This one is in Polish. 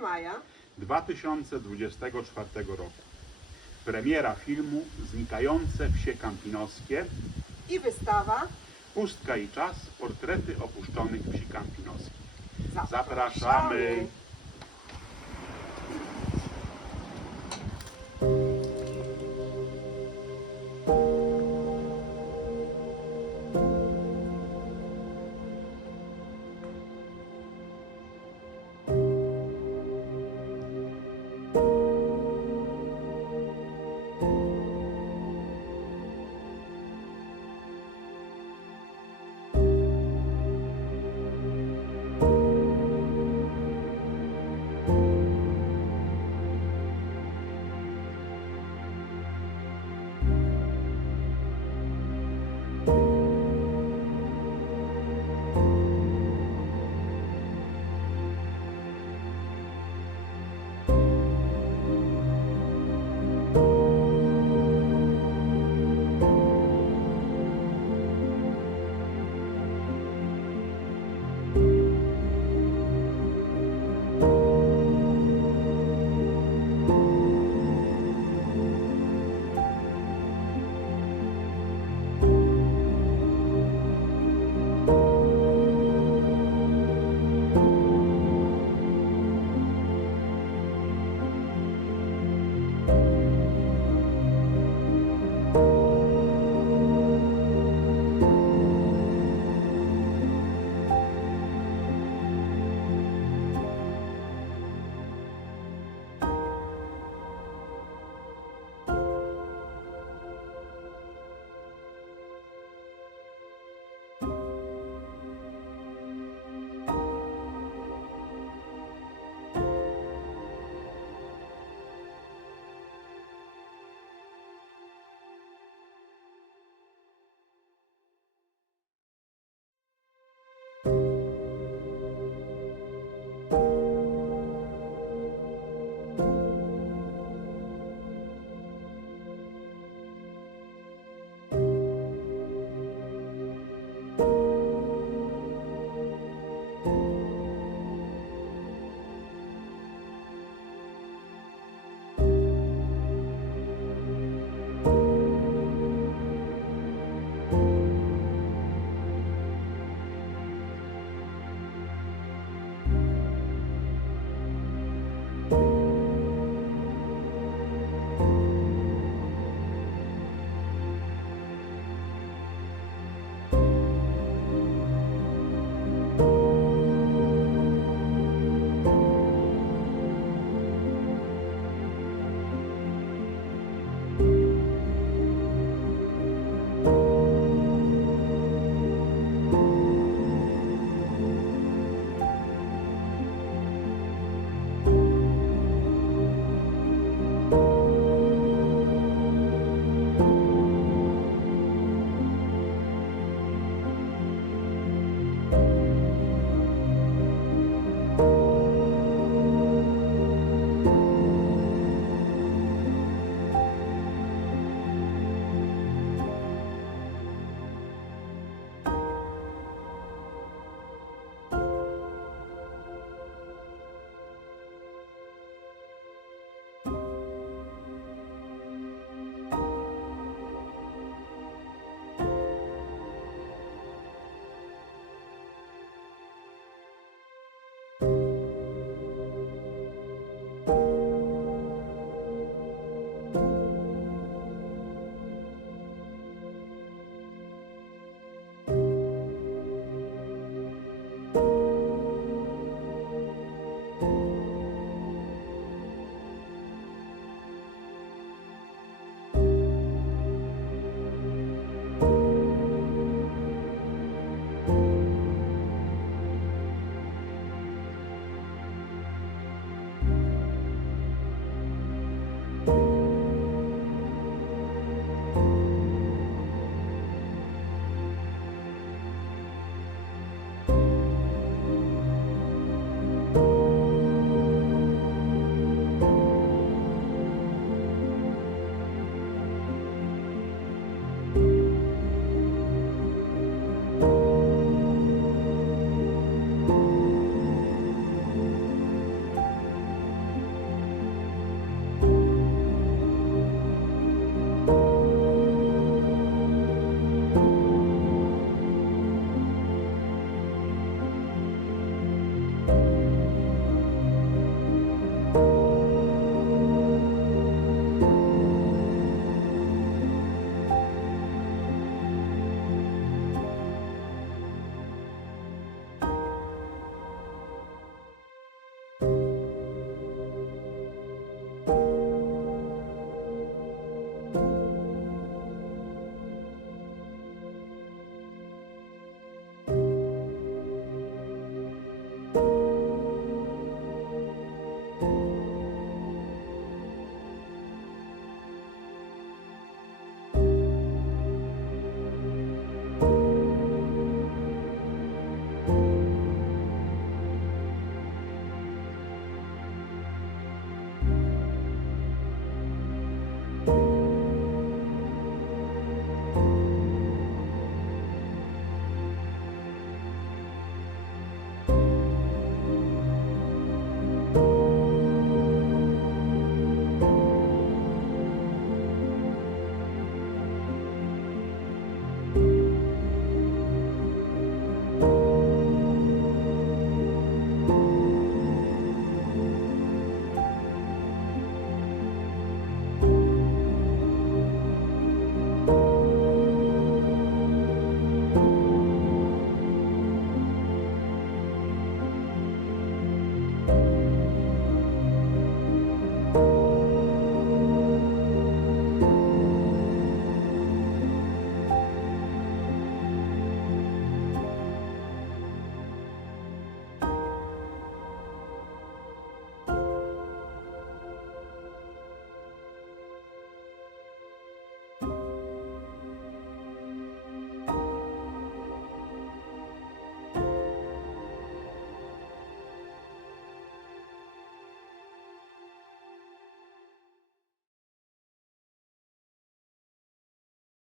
maja 2024 roku. Premiera filmu Znikające wsie kampinoskie i wystawa Pustka i czas. Portrety opuszczonych wsi kampinoskich. Zapraszamy.